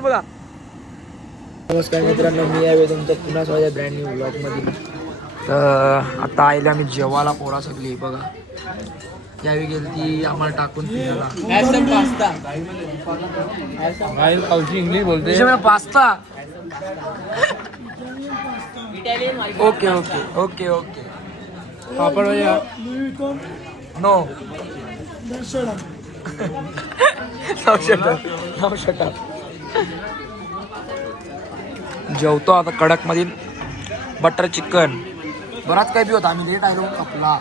बघा. नमस्कार मित्रांनो, मी यावेळी तुमचं पुन्हा स्वागत ब्रँड न्यू ब्लॉग मध्ये. तर आता आईला मी जेवायला पोरा सगळी बघा. यावेळी गेली ती आम्हाला टाकून फिरायला इंग्लिश बोलते pasta. Okay okay okay okay papad no जेवतो आता कडक मधील बटर चिकन. बराच काही बी होता, आम्ही लेट आलो आपला.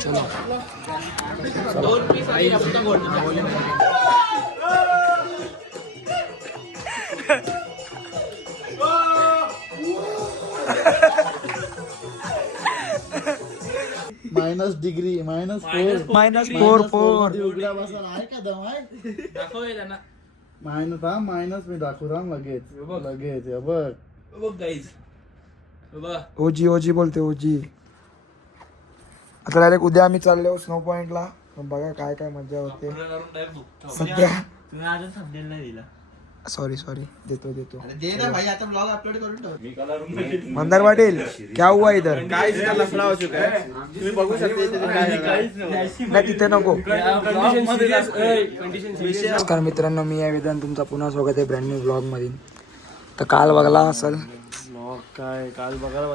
चलो मायनस डिग्री -4 -4 आहे का दम आहे मायनस मी दाखवता लगेच ओजी बोलते ओजी. आता डायरेक्ट उद्या आम्ही चाललो स्नो पॉइंटला. बघा काय काय मजा होते सध्या. सॉरी देतो दे ना भाई, आता ब्लॉग अपलोड करून ठेव. मंदार पाटील क्या हुआ इधर? काय लफडा हो चुका है, तुम्ही बघू शकता. नाही तिथे नको. नमस्कार मित्रांनो, मी या वेदांत तुमचा पुन्हा स्वागत आहे ब्रँड न्यू ब्लॉग मध्ये. तर काल बघला असेल काल बघायला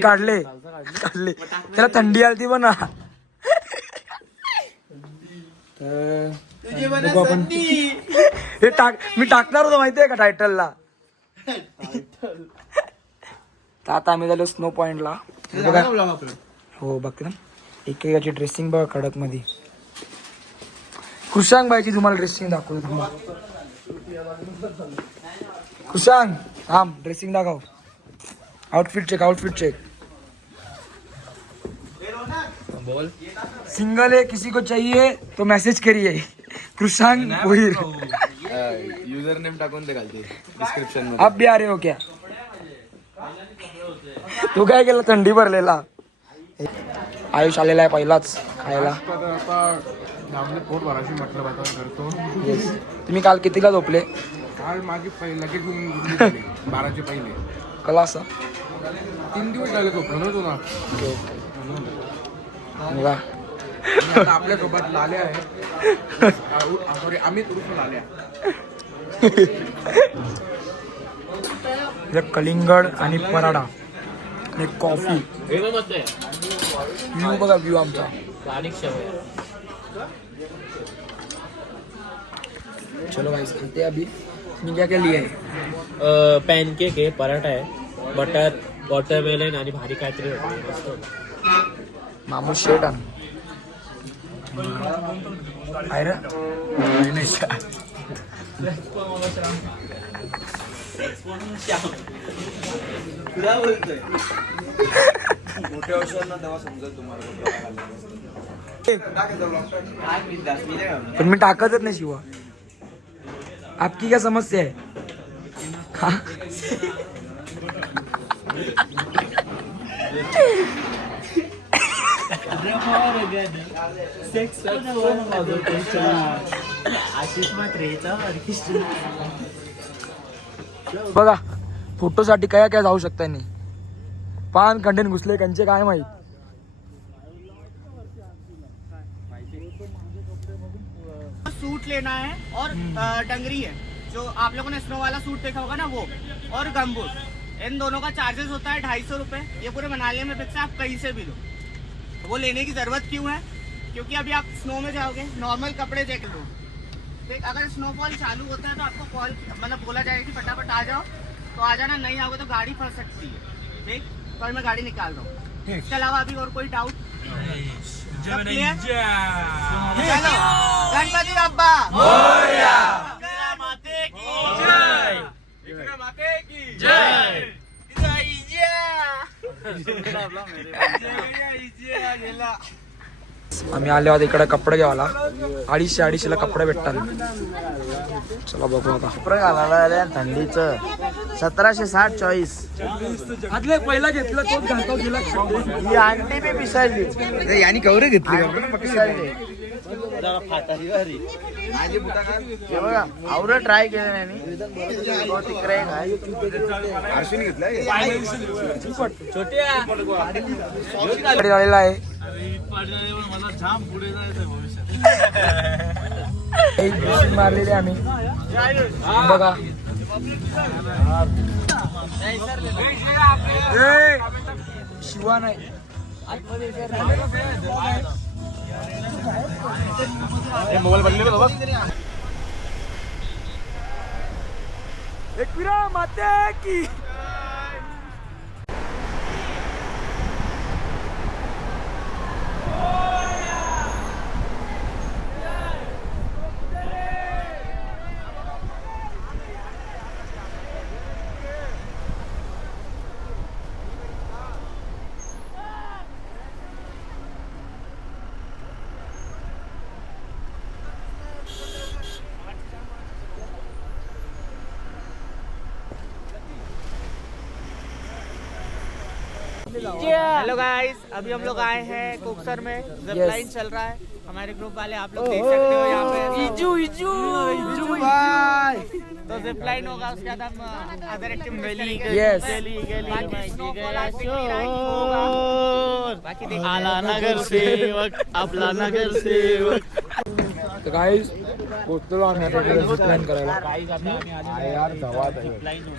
काढले त्याला थंडी आलती पण. मी टाकणार होतो माहितीये का टायटलला. तर आता आम्ही झालो स्नो पॉइंटला. हो बघते ना, एकेकाची ड्रेसिंग बघा कडक मध्ये. खुशांग बाईची तुम्हाला ड्रेसिंग दाखवतो. खुशांग थांब, ड्रेसिंग दाखव. Outfit check. बोल. सिंगल है, किसी को चाहिए तो मैसेज करिए. कृषांग भोईर. युजर नेम टाकून ते घालते डिस्क्रिप्शन मध्ये. आप भी आ रहे हो क्या? तू काय केलं? थंडी भरलेला. आयुष आलेला आहे पहिलाच खायला. पोट भराशी म्हटलं करतो. येस. तुम्ही काल कितीला झोपले? काल माझी लगेच 12चे पहिले. कला असं 3 दिवस झाले झोपलो ना तुला. बघा आपल्या सोबत लाल्या आहे. सॉरी आम्ही लाल्या. कलिंगड आणि पराठा आणि कॉफी. व्ह्यू बघा, व्ह्यू आमचा. चलो भाई खाते अभी. मी क्या लिया है? पॅनकेक आहे, पराठा आहे, बटर वॉटरमेलन आणि भारी काहीतरी होतं. मामूस शेट आण आहे ना. मोठ्या औषधांना तेव्हा समजेल तुम्हाला. पण मी टाकतच नाही शिवा. आपकी क्या समस्या है? बघा फोटोसाठी काय काय जाऊ शकता नाही. पान कंटेंट घुसले कंचे काय माहित. सूट लेना है और टंगरी है, जो आप लोगों ने स्नो वाला सूट देखा होगा ना वो, और गमबूट. इन दोनों का चार्जेस होता है 250 रुपए. ये पूरे मनाली में फिक्स है, आप कहीं से भी लो. वो लेने की जरूरत क्यों है? क्योंकि अभी आप स्नो में जाओगे, नॉर्मल कपड़े जैकेट लो. देख, अगर स्नोफॉल चालू होता है तो आपको कॉल मतलब बोला जाएगा कि फटाफट आ जाओ, तो आ जाना. नहीं आओगे तो गाड़ी फंस सकती है. ठीक, तो मैं गाड़ी निकाल रहा हूँ. इसके अलावा अभी और कोई डाउट? गणपति बाप्पा मोरया. माते की जय. आम्ही आले आहोत इकडे कपडे घ्यायला. 250-250 ला कपडे भेटतात. चला बघू आता. कपडे घालायला थंडीचं 1760 चॉईस. आदले पहिला घेतलं तोच घालतो गेला. ही आंटी बी पिसायली. यांनी कवरे घेतली पिसायली. हे बघा आवडं ट्राय केलं नाही तिकडे आरशीने घेतलाय झालेला आहे. एक मशीन मारलेली आम्ही बघा. शिवा नाही मोबाईल बनले बाबा. एकविरा माते की हेलो गाइस, अभी हम लोग आए हैं कोकसर में. जिप लाइन चल रहा है. हमारे ग्रुप वाले आप लोग देख सकते हो यहाँ पे. इजू भाई. तो जिप लाइन होगा, उसके बाद हम अदर एक्टिविटीज बाकी आला नगर सेवक आपला नगर सेवक. तर गाईस पोहोचलो आम्ही आता प्लॅन करायला.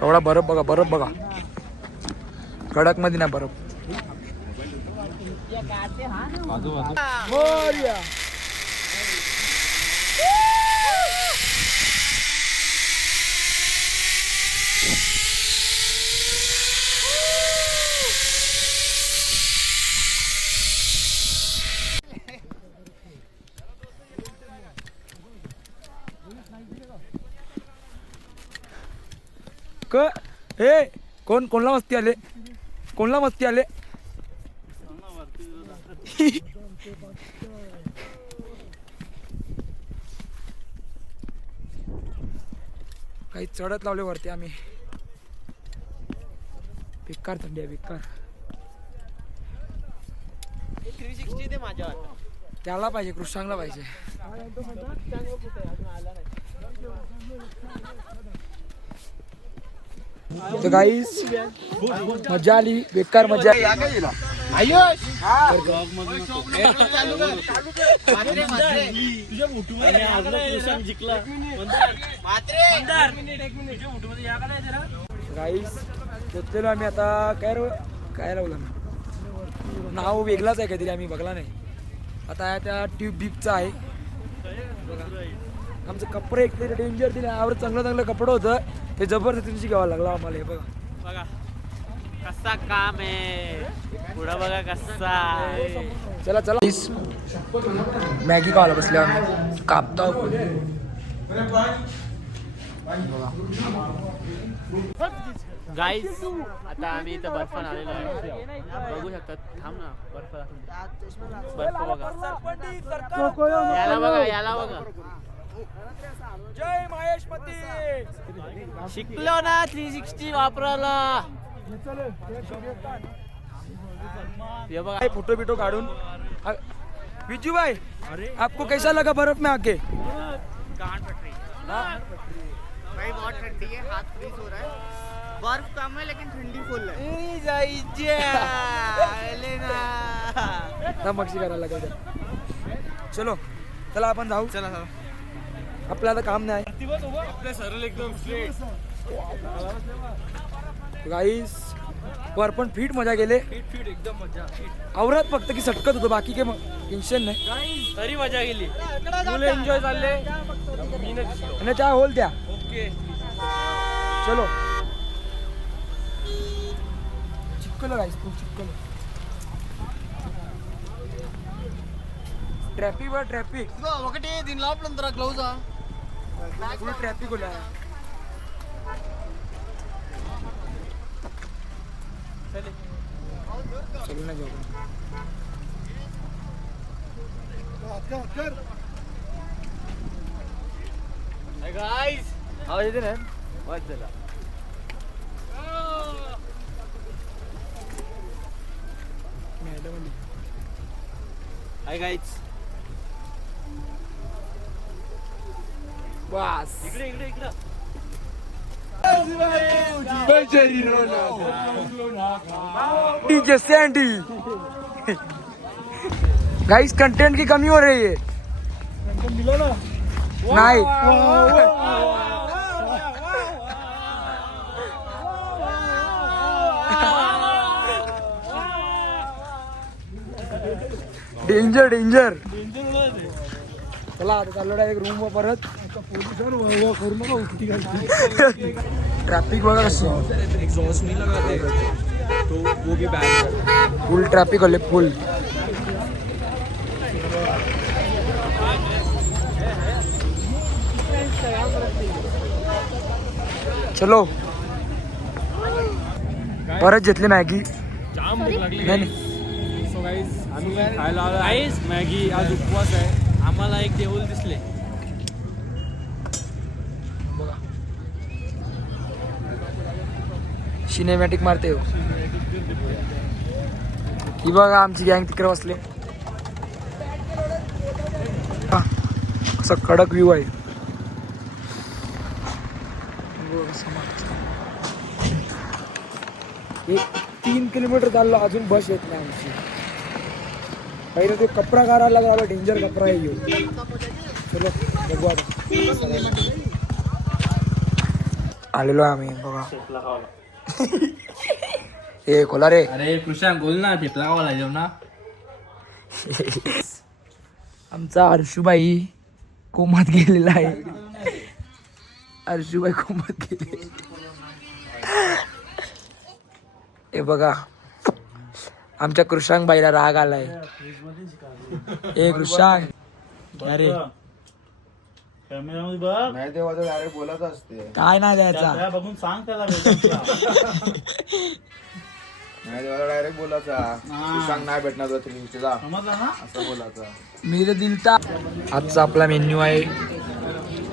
एवढा बर्फ बघा, बर्फ बघा, कडक मध्ये ना बर्फ. कोणला मस्ती आले, कोणला मस्ती आले. काही चढत लावले वरती आम्ही. बेकार थंडी आहे, बेकार. 360 दे माझ्या. त्याला पाहिजे, कृष्णांगला पाहिजे. तो गाईस मजा आली, बेकार मजा. गाईस पोचलेलो आम्ही आता. काय लावलं नाव वेगळाच आहे काहीतरी, आम्ही बघला नाही. आता त्या ट्यूब बीपचा आहे बघा. आमचं कपडे एक डेंजर दिले, यावर चांगलं चांगलं कपडं होतं, ते जबरदस्तीची घ्यावं लागलं आम्हाला. हे बघा बघा कसा काम आहे, पुढं बघा कसा आहे. चला चला. मॅगी खायला बसले आम्ही, कापता. गाईज आता आम्ही इथं बर्फान आलेलो आहे, बघू शकतात. थांब ना, बर्फ बर्फ बघा. याला बघा, याला बघा. जय महेशपती. शिकलो ना 360 वापरायला. ये बघा फोटो बिटो काढून. विजू भाई, आपको कैसा लगा बर्फ में आके? गांड फट रही है भाई, बहुत ठंडी है, हाथ फ्रीज हो रहा है. बर्फ कम है लेकिन ठंडी फुल है. मक्षी करायला लागेल. चलो चला आपण जाऊ. चला चला, आपल्याला काम नाही. सरळ एकदम स्ट्रेट. गाईस वर पण फिट मजा गेले. फिट एकदम मजा. आवरात फक्त की सटकत होतो, बाकी काही टेन्शन नाही. तरी मजा गेली, मुलं एन्जॉय चालले. आणि त्या होल द्या. ओके चलो. चिपकलो गाईस, खूप चिपकलो. ट्रॅफिक वर ट्रॅफिक. ఒకటి దీని లోపల ఉందిరా గ్లౌజా. फुल ट्रॅफिक होला. चल ना जाऊ. गाईज आवाज येते ना, वाच झाला. Hi guys. बस इकडे इकडे इकडे. DJ Sandy. गाइस कंटेंट की कमी हो रही है. नहीं डेंजर डेंजर. चला आता चाललो डायरेक्ट रूम वर परत. ट्रॅफिक बघा कसं. एग्जॉस्ट नहीं लगाते तो वो भी बैन है. फुल ट्रॅफिक होले फुल. चलो परत घेतली मॅगी. जाम भूक लागली. नाही नाही. सो गाईज आम्ही खायला आलो गाईज मॅगी. आज उपवास आहे. आम्हाला एक देऊल दिसले. बघा सिनेमॅटिक मारते हो. ही बघा आमची गँग तिकडे बसले. असं कडक व्ह्यू आहे. एक 3 किलोमीटर चाललो अजून बस येत नाही आमची. पहिले ते कपडा काढायला लागला. डेंजर कपडा आहे येऊ. चलो बघू आता. आलेलो आहे आम्ही बघा. ए खोला रे. अरे कृष्ण बोल ना. ते प्लावाला जेव ना. आमचा हर्षूबाई कोमात गेलेला आहे. हर्षूबाई कोमात गेले. हे बघा आमच्या कृषांग बाईला राग आलाय. ए कृषांग अरे नाही तेव्हा तर डायरेक्ट बोलत असते. काय नाही द्यायचा. बघून सांग त्याला. नाही तेव्हा डायरेक्ट बोलायचा. सांग नाही भेटणार तुला तुम्ही तिथे जा असं बोलायचा. मी तर दिलता. आजचा आपला मेन्यू आहे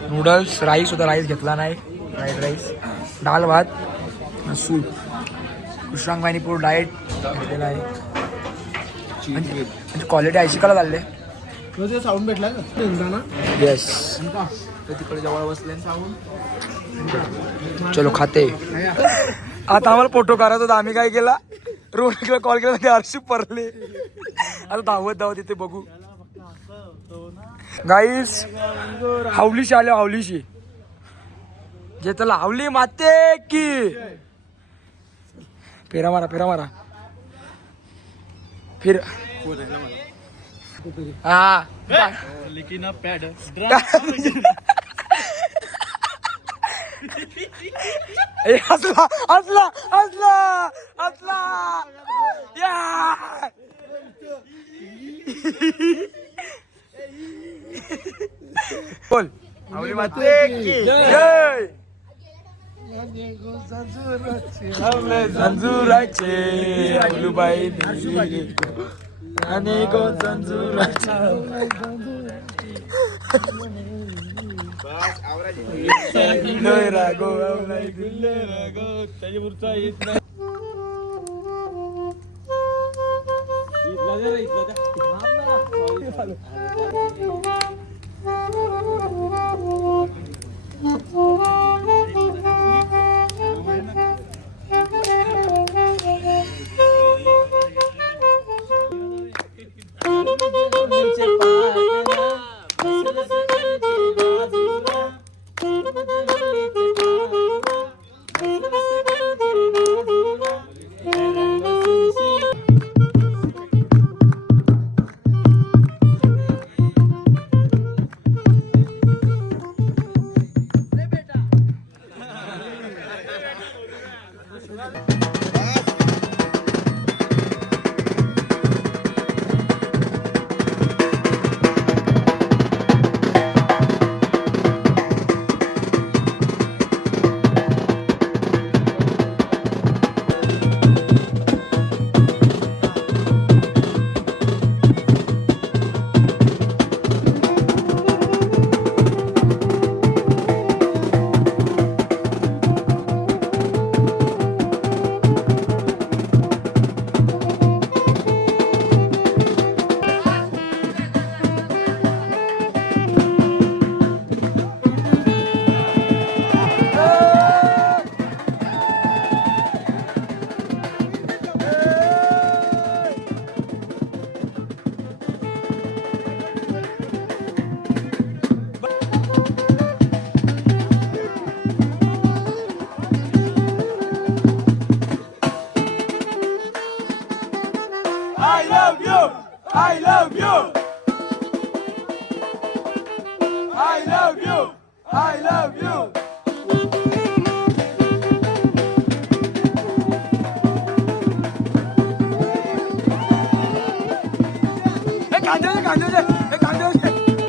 नूडल्स. राईस होता. राईस घेतला नाही. फ्राईड राईस, डाळ भात, सूप. कृष्णांग बाईनी पूर्ण डाएट घेतलेला आहे. म्हणजे क्वालिटी ऐशिकाला चालले. साऊंड भेटला ना. येस ते तिकडे जवळ बसले. चलो खाते. आता आम्हाला फोटो काढत होता. आम्ही काय केला रोहनला कॉल केला. ते हर्षू परले. आता धावत इथे बघू. गाईस हावलीशी आले. हावलीशी जे त्याला हावली माते की. फेरा मारा फेरा मारा फिर. हा लेकिन अब पैड ए हसला हसला हसला हसला. या बोल. आवली माते की जय. संजूराचे आवलूबाई आणि गो संजूराचे. रागो त्याच्या पुढचा येत नाही. I love you. I love you. I love you.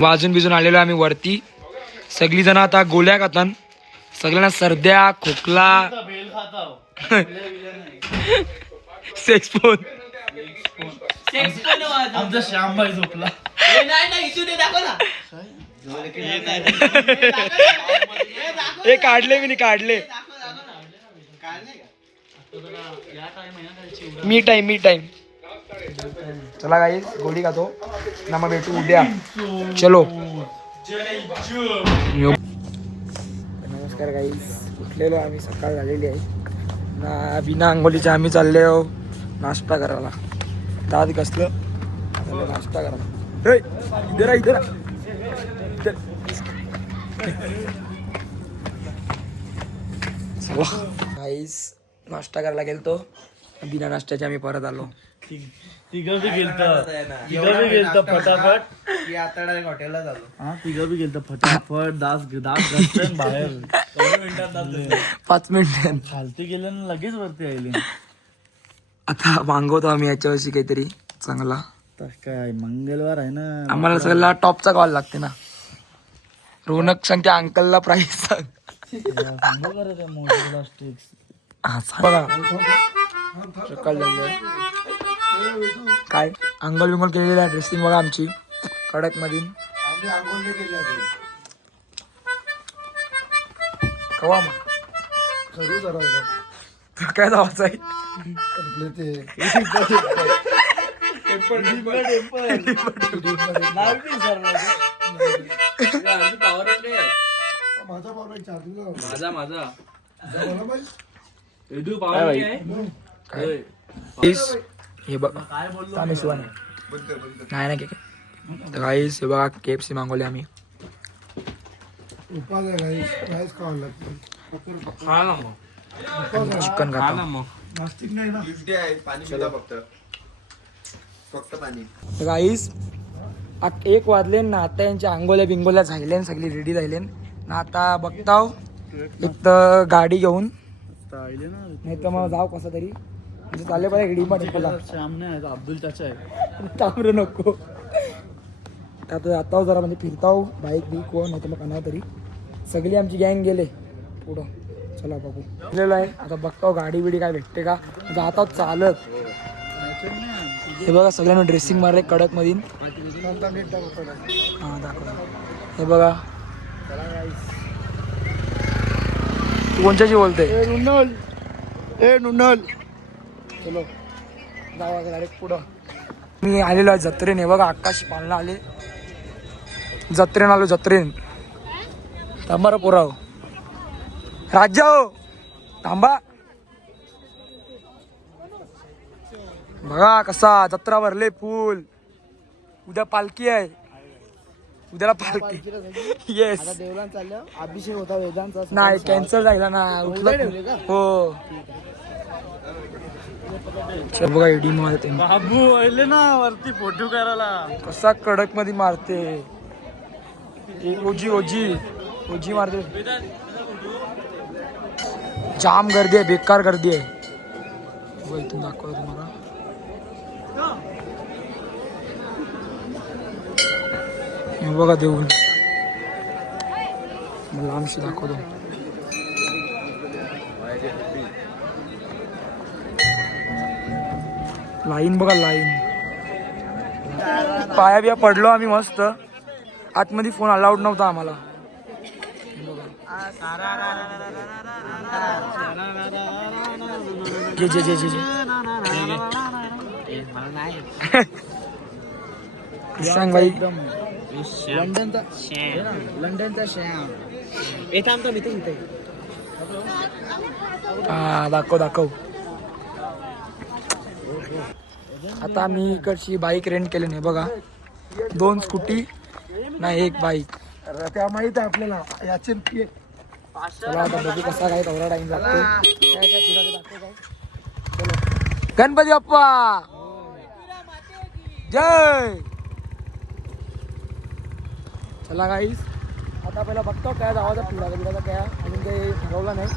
वाजून बिजून आलेलो आम्ही वरती. सगळी जण आता गोळ्या खातात. सगळ्यांना सर्द्या खोकला सेक्स फोन. आमचा श्यामभाई झोपला. हे काढले मी काढले. Me time. चला गाईस गोळी खातो ना मग भेटू उद्या. चलो. नमस्कार गाईस. उठलेलो आम्ही सकाळ झालेली आहे ना. बिना अंघोळीचे आम्ही चालले नाश्ता करायला. दाद कसलं नाश्ता करायला. इधर गाईस नाश्ता करायला गेलतो. बिना नाश्त्याचे आम्ही परत आलो. तिघं बी गेलत फटाफट. हॉटेलला झालो. हा तिघं बी गेलत फटाफट. दास बाहेर 5 मिनिट खालती गेलं ना लगेच वरती आले. आता मागवतो आम्ही याच्यावर्षी काहीतरी चांगला. तर काय मंगळवार आहे ना. आम्हाला सगळ्याला टॉपचा कॉल लागते ना. रोनक सांगते अंकलला प्राईस सांग. सांगू बरं त्या मोठ्याला स्टिक्स. हा सांग बघा. सकाळ झाली काय अंघोळ बिंगोळ केलेली आहे. ड्रेसिंग बघा आमची कडक मधील. कवा मग काय जावाचं आहे. हे बघा नाही ना तर गाईस हे बघा KFC मागवले आम्ही. चिकन खातो. गाईस 1 वाजले ना. आता यांच्या आंघोळ्या बिंगोल्या झाल्या सगळी रेडी झाले ना. आता बघताव एक तर गाडी घेऊन नाही तर मग जाऊ कसं तरी म्हणजे चालले पाहिजे रेडी पण श्याम नाही अब्दुल चाचा आहे. तांबरे नको. आता जाताव जरा म्हणजे फिरताव बाईक बी कोण नाही तर मग कणा तरी. सगळी आमची गँग गेले पुढं. चला बघू गेलेलो आहे. आता बघताव गाडी बिडी काय भेटते का. जाताव चालत. हे बघा सगळ्यांना ड्रेसिंग मारले कडक मधील. हा दाखव. हे बघा तू कोणच्याशी बोलते. नुनल. चलो जाऊ डायरेक्ट पुढं. मी आलेलो आहे जत्रेने. बघा आकाश पालना आले. जत्रेन आलो. जत्रेन थांबा पुराव राज्य हो थांबा. बघा कसा जत्रा भरले फुल. उद्या पालखी आहे. उद्याला पालखी. येस देवळात चाललं. अभिषेक होता वेदांचा. नाही कॅन्सल झाला ना. हो चल बघा एडी मारते. बाबू आले ना वरती फोटो करायला. कसा कडक मध्ये मारते. ओजी मारते. जाम गर्दी आहे. बेकार गर्दी आहे. इथून दाखवतो तुम्हाला. हे बघा देऊळ लांबशी दाखवतो. लाईन बघा लाईन. पाया बिया पडलो आम्ही मस्त. आतमध्ये फोन अलाउड नव्हता आम्हाला. सांग भाई. लंडनचा श्याम येथे आमचा मित्र इथे. हा दाखव. आता आम्ही इकडची बाईक रेंट केली नाही बघा. 2 स्कूटी नाही 1 बाईक. त्या माहित आहे आपल्याला याचे. चला आता बघू कसा काय तेवढा टाइम लागतो. गणपती बाप्पा जय. चला गाईस, आता पहिला बघतो काय जावाचा पिढा काय अजून काही ठरवलं नाही.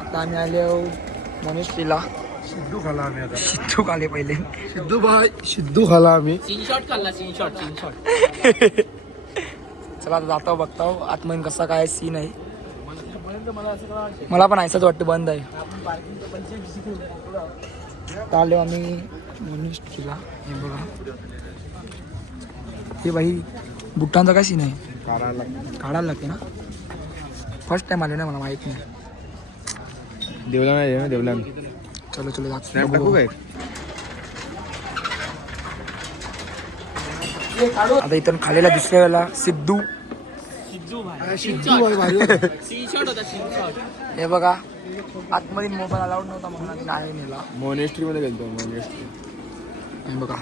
आता आम्ही आलो मनुष्यला सिद्धू खाला आम्ही आता. सिद्धू खाले पहिले. सिद्धू खाला आम्ही. सीनशॉट खाल्ला सीनशॉट. चला आता जातो बघतो आतमध्ये कसा काय सीन आहे. मला पण ऐसाच वाटतं बंद आहे. आलो आम्ही मनुष्यला. हे बघा हे बाई बुट्टांचा काय सीन आहे. काढायला लागते ना. फर्स्ट टाइम आले ना, मला माहित नाही. देवला नाही ना देवला. चलो स्नॅप टाकू काय. आता इथून खालेला दुसऱ्या वेळेला सिद्धू. सीनशॉट होता सीनशॉट. हे बघा आतमध्ये मोबाईल अलाउड नव्हता म्हणून नाही नेला. मोनेस्ट्री मध्ये गेलतो. मोनेस्ट्री. हे बघा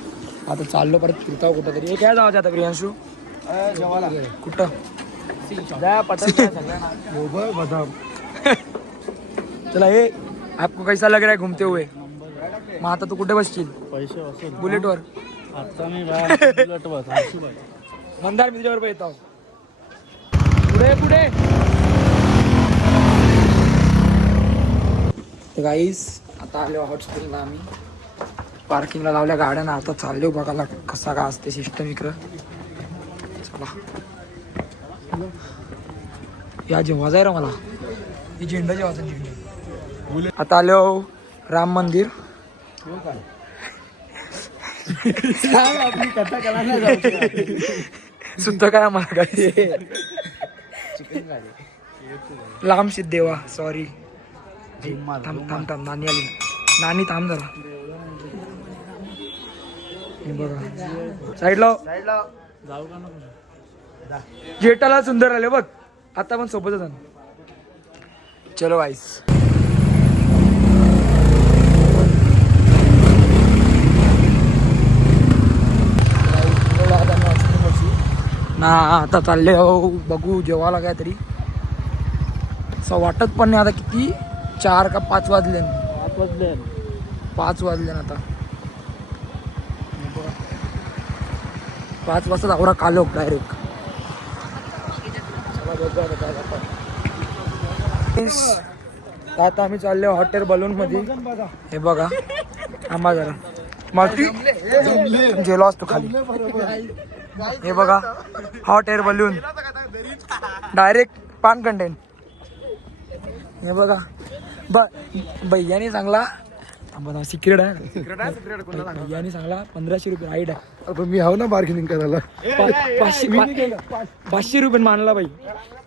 आता चाललो परत फिरताव कुठं तरी. हे काय जायचं आता प्रियांशू जेवायला कुठं जा बदाम. चला हे आपको कैसा लग रहा है घूमते हुए. मग आता तू कुठे बसशील. पैसे वसूल. बुलेटवर. आता मी बुलेट मंदार मिरजेवर पण येतो. पुढे गाईस आता आलो हॉट स्प्रिंगला. आम्ही पार्किंगला लावल्या गाड्या ना. आता चाललो बघायला कसा काय असते सिस्टम इकडं. चला या जेव्हा रे मला ही झेंडा जेव्हा झेंडा. आता आलो राम मंदिर. सुद्धा काय आम्हाला काय लांब सिद्धेवा. सॉरी थांब नानी आली. नानी थांब जरा. हे बघा साईडला जाऊ का नको. जेटाला सुंदर आले बघ. आता पण सोबतच आण. चलो गाईस. ना आता चालले हो बघू जेवायला काय तरी. असं वाटत पण नाही आता किती 4 का 5 वाजले. 5 वाजले आता. 5 वाजता आवरा कालो डायरेक्ट. आता आम्ही चाललो हॉटेल बलून मध्ये. हे बघा आम्हा जरा माती गेलो असतो खाली. हे बघा हॉट एअर बलून डायरेक्ट पान कंटेंट. हे बघा भैयानी चांगला सिक्रेट आहे. भैयानी चांगला 1500 रुपये राईड आहे. मी हाव ना बार्गेनिंग करायला. 500 रुपये मानला बाई.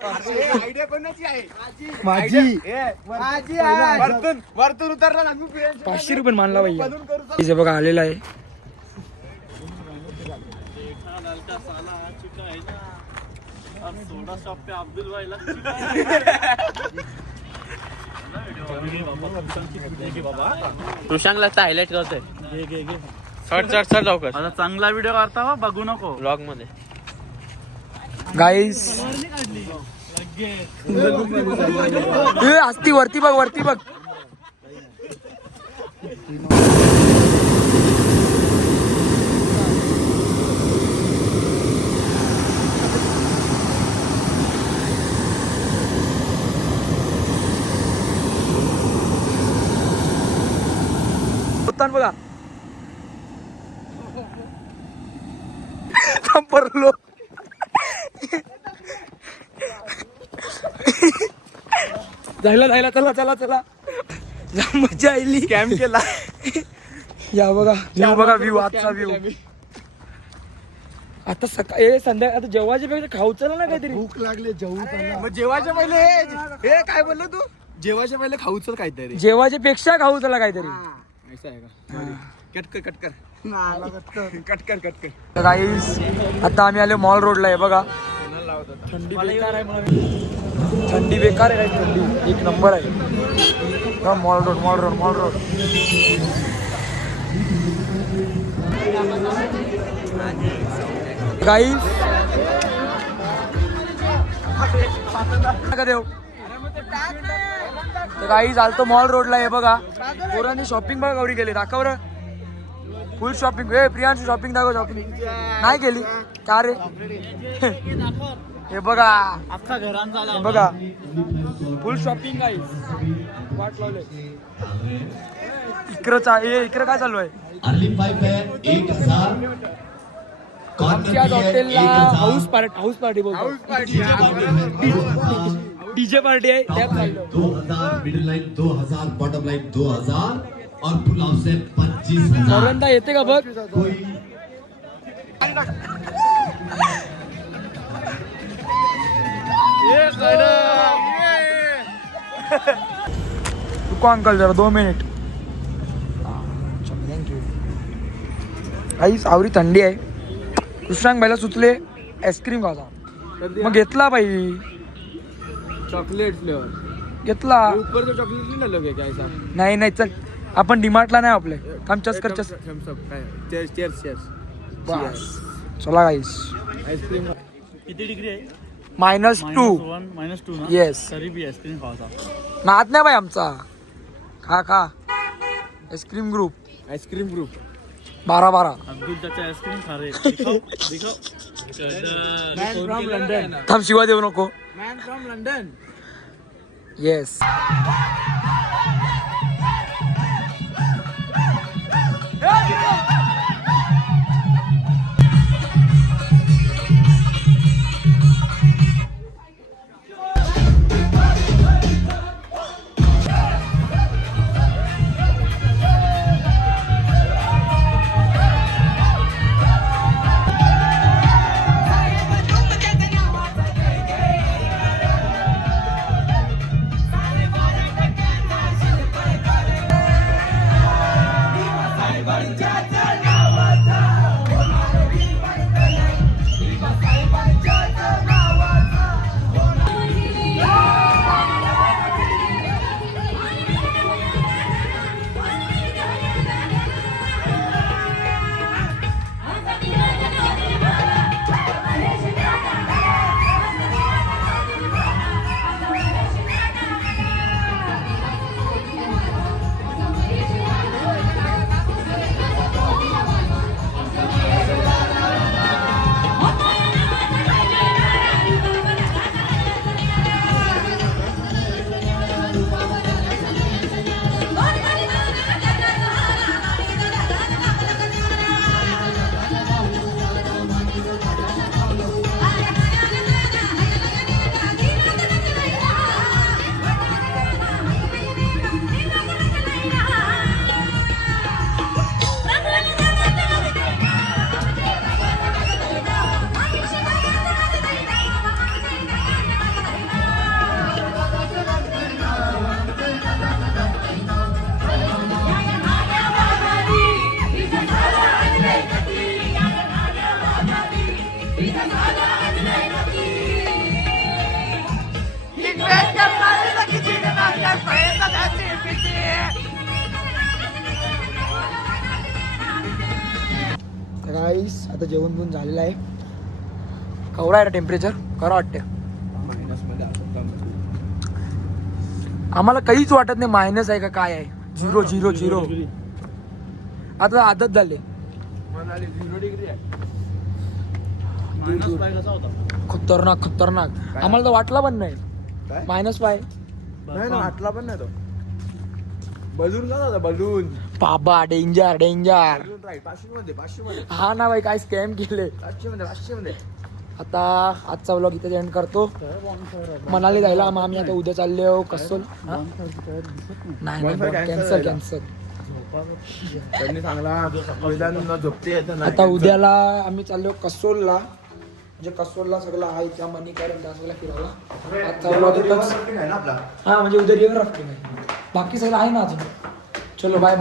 आयडिया कोणाची आहे. माझी वरतून उतरला 500 रुपये मानला बाई. तिचे बघा आलेला आहे. कृषांगला हायलाइट करतोय. चढ लवकर. आता चांगला व्हिडिओ करता बघू नको ब्लॉग मध्ये. गाईस असती वरती बघ. बघा परलो. जायला चला मजा आली. कॅम्प केला. या बघा व्ह्यू आजचा व्ह्यू. आता सकाळी संध्याकाळी आता जेवायच्या पेक्षा खाऊ चला ना काहीतरी. भूक लागले जेवू. मग जेवायच्या पहिले हे काय बोललो तू. जेवायच्या पहिले खाऊ चल काहीतरी. जेवायच्या पेक्षा खाऊ चला काहीतरी. ऐसा आहे का. कट कर. गाईस आता आम्ही आलो मॉल रोडला. आहे बघा थंडी बेकार आहे. थंडी एक नंबर आहे. Mall road. गाईस का देव तर काही चालतो मॉल रोडला हे बघा. पोरांनी शॉपिंग बघा गौरी केली. दाखव रे फुल शॉपिंग. ए प्रियांशी शॉपिंग दाखव. शॉपिंग नाही केली का रे? हे बघा अख्खा घरांचा हे बघा फुल शॉपिंग गाईस. वाट लावले इकडं काय चालू आहे? अर्ली पाइप है 1000 आमच्या आज हॉटेलला हाऊस पार्टी बोलतो. डीजे पार्टी आहे त्यात चाललो. 2000 मिडिल लाइन 2000 बॉटम लाइन 2000 और पुल ऑफ से 25,000 सौरंदा येते का बघ. कोई रुको अंकल जरा 2 मिनिट. थँक्यू. आई सावरी थंडी आहे. कृष्णांग बाईला सुचले आईस्क्रीम खायचा. मग घेतला बाई. चॉकलेट फ्लेवर घेतला. ऊपर तो चॉकलेट नहीं डालोगे क्या ऐसा? नाही चल आपण डिमार्टला नाही आपले थांब. चस कर चस. थम्स अप काय? Cheers cheers cheers. बस चला गाईस. आईस्क्रीम किती डिग्री आहे? -2 -2 ना. येस. तरी बी आईस्क्रीम खावाचा. नाद नाही बाई आमचा. खा ice cream group ice cream group 12 Abdul चाचा आईस्क्रीम खा रहे. दिखाओ. Man from London. थांब शिवा देऊ नको. Man from London. Yes. Guys आता जेवण पण झालेलं आहे. केवढा आहे टेम्परेचर? खरं वाटतं आम्हाला काहीच वाटत नाही मायनस आहे का काय आहे. 0 आता आदत झाले. मनाली 0 डिग्री आहे. -5 कसा होता? खतरनाक आम्हाला तर वाटला पण नाही. काय? -5 नाही ना आटला पण नाही तो. बलून का होता बलून? बाबा डेंजर बलून राईट 500 मध्ये हा ना भाई काय स्कॅम केले. 500 मध्ये आता आजचा व्लॉग इथे एंड करतो. मनाली जायला मग आम्ही आता उद्या चालले हो कसोल. नाही कॅन्सल. त्यांनी चांगला झोपते येतं नाही. आता उद्याला आम्ही चाललो कसोलला. म्हणजे कसोलला सगळं आहे त्या मणिकरण त्या सगळं फिरायला. आजचा व्लॉग इथंच. आहे ना आपला. हा म्हणजे उद्या रिव्हर राफ्टिंग आहे. बाकी सगळं आहे ना अजून. चलो बाय.